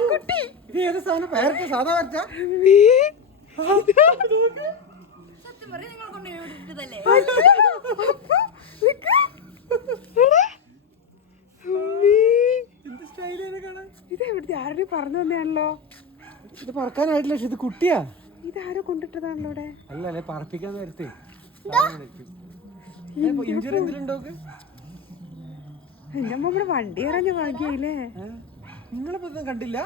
പൂച്ചക്കുട്ടി. ഇത് ഏത് സാധനം? പേരൊക്കെ സാധാ വരച്ച സത്യം പറഞ്ഞ നിങ്ങൾ കൊണ്ടുപോയിട്ടതല്ലേ? ഇത് എവിടുത്തെ ആരുടെ പറഞ്ഞു തന്നെയാണല്ലോ. ഇത് പറക്കാനായിട്ടില്ല, പക്ഷെ ഇത് കുട്ടിയാ. ഇതാരോ കൊണ്ടിട്ടതാണല്ലോ ഇവിടെ. അല്ലേ പറപ്പിക്കാൻ നേരത്തെ ഇഞ്ചുറി എന്തിലുണ്ടോ? എന്റെ അമ്മ ഇവിടെ വണ്ടി ഇറങ്ങി ഭാഗ്യായില്ലേ. നിങ്ങളിപ്പോ ഇതൊന്നും കണ്ടില്ല.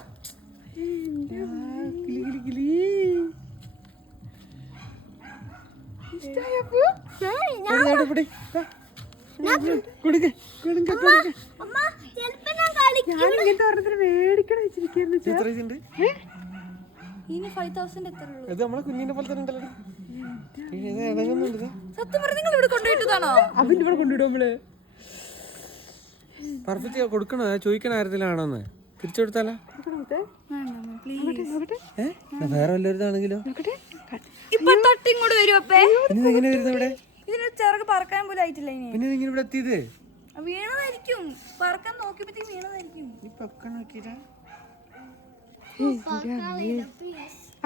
ഞാനിങ്ങനത്തെ ഒരെണ്ണത്തിന് മേടിക്കണം വെച്ചിരിക്കുന്നു. ഇനി 5,000 എത്ര ഉള്ളൂ? ഇത് നമ്മളെ കുഞ്ഞിന്റെ പോലെ തന്നെ ഉണ്ടല്ലോ. സത്യം പറഞ്ഞ നിങ്ങൾ ഇവിടെ കൊണ്ടുപോയിട്ടതാണോ? അതിന്റെ ഇവിടെ കൊണ്ടുവിടും നമ്മള്. പെർഫെക്റ്റ് കൊടുക്കണോ? ചോദിക്കണ കാര്യത്തിലാണോന്ന് തിരിച്ചു കൊടുത്താലോ? വേറെ വല്ലവരുതാണെങ്കിലോ? ഇപ്പൊ തൊട്ടിങ്ങോട്ട് വരും. അപ്പേ പിന്നെ എങ്ങനെ വരുന്നത് ഇവിടെ? ഇതിന് ചിറക് പറക്കാൻ പോലും ആയിട്ടില്ല. ഇനി പിന്നെ ഇങ്ങനെ ഇവിടെ എത്തിയത് വീണതായിരിക്കും. പറക്കാൻ നോക്കിയപ്പോഴത്തേക്ക് വീണതായിരിക്കും.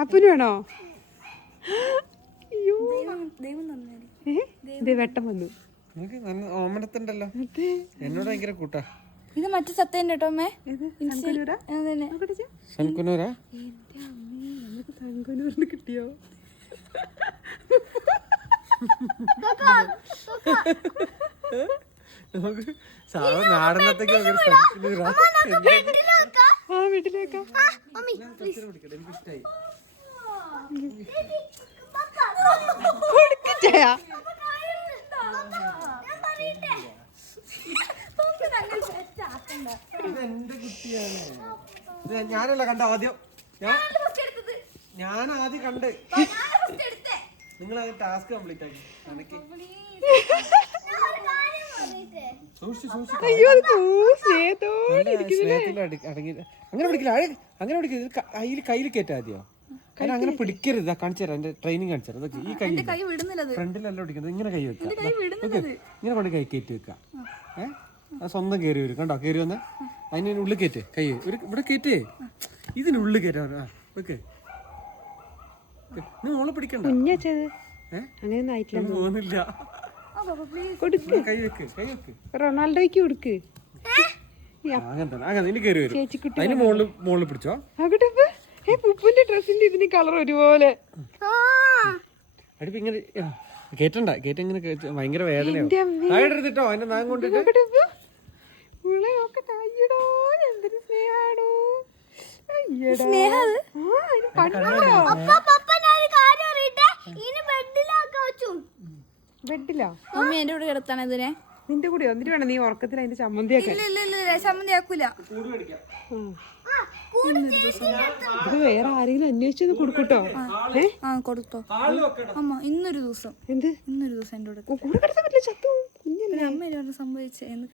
അപ്പന് വേണോ? ദൈവം നന്നായി. വെട്ടം വന്നു. ഓമനത്തുണ്ടല്ലോ. എന്നോട് ഭയങ്കര കൂട്ടാ. ഇത് മറ്റേ സത്തേന്റെ കേട്ടോ അമ്മേ. സൺകുനൂരാ? സൺകുനൂറിന് കിട്ടിയോ? സാധാരണ നാടനത്തേക്ക് വീട്ടിലേക്കാ. എനിക്കിഷ്ടായി. ഇതെന്റെ കുട്ടിയാണ്. ഇത് ഞാനല്ല കണ്ട ആദ്യം. ഞാൻ ആദ്യം കണ്ട്. നിങ്ങൾ അത് ടാസ്ക് കംപ്ലീറ്റ് ആക്കി. അങ്ങനെ പിടിക്കില്ല. അങ്ങനെ പിടിക്കരുത്. കയ്യിൽ കയറ്റാ ആദ്യോ. അതിന് അങ്ങനെ പിടിക്കരുത്. കാണിച്ചു തരാം. എന്റെ ട്രെയിനിങ് കാണിച്ചു തരാം. ഈ കൈ ഫ്രണ്ടിലല്ല പിടിക്കുന്നത്. ഇങ്ങനെ കൈ വെക്കാം. ഇങ്ങനെ കൊണ്ട് കൈ കയറ്റി വെക്കാം. അത് സ്വന്തം കയറി വരും. കണ്ടോ? കയറി വന്ന അതിന് ഉള്ളിൽ കയറ്റേ. കൈ ഇവിടെ കയറ്റേ. ഇതിനുള്ളിൽ കയറ്റാ. ഓക്കെ, നീ മോളെ പിടിക്കണ്ട. തോന്നില്ല. കൈ വെക്ക്, കൈ വെക്ക്. റൊണാൾഡോയ്ക്ക് കൊടുക്ക്. അങ്ങനെ തന്നെ. അങ്ങനെ ഇനി കയറി വരും. അതിന് മോളിൽ പിടിച്ചോ. പുപ്പിന്റെ ഡ്രസ്സിന്റെ ഇതിന് കളർ ഒരുപോലെ. അടിപ്പ് ഇങ്ങനെ കേറ്റണ്ട. കേറ്റ ഇങ്ങനെ ഭയങ്കര വേദനയാവും. എടുത്തിട്ടോ അതിന്റെ നാം കൊണ്ടിട്ട്. ബെഡിലാ മമ്മി എന്റെ കൂടെ കിടത്താണ് ഇതിനെ. നിന്റെ കൂടെ ഒന്നിട്ട് വേണം നീ ഉറക്കത്തിൽ അതിന്റെ ചമ്മന്തിയാക്കാൻ. ചമ്മന്തി ആക്കൂല. ഇത് വേറെ ആരെങ്കിലും അന്വേഷിച്ചത് കൊടുക്കട്ടോ. കൊടുത്തോ അമ്മ. ഇന്നൊരു ദിവസം എന്ത് ഇന്നൊരു ദിവസം എന്റെ കൂടെ കൂടെ കിടത്താൻ പറ്റില്ല. ചത്തു കുഞ്ഞല്ലേ. അമ്മ സംഭവിച്ചേ.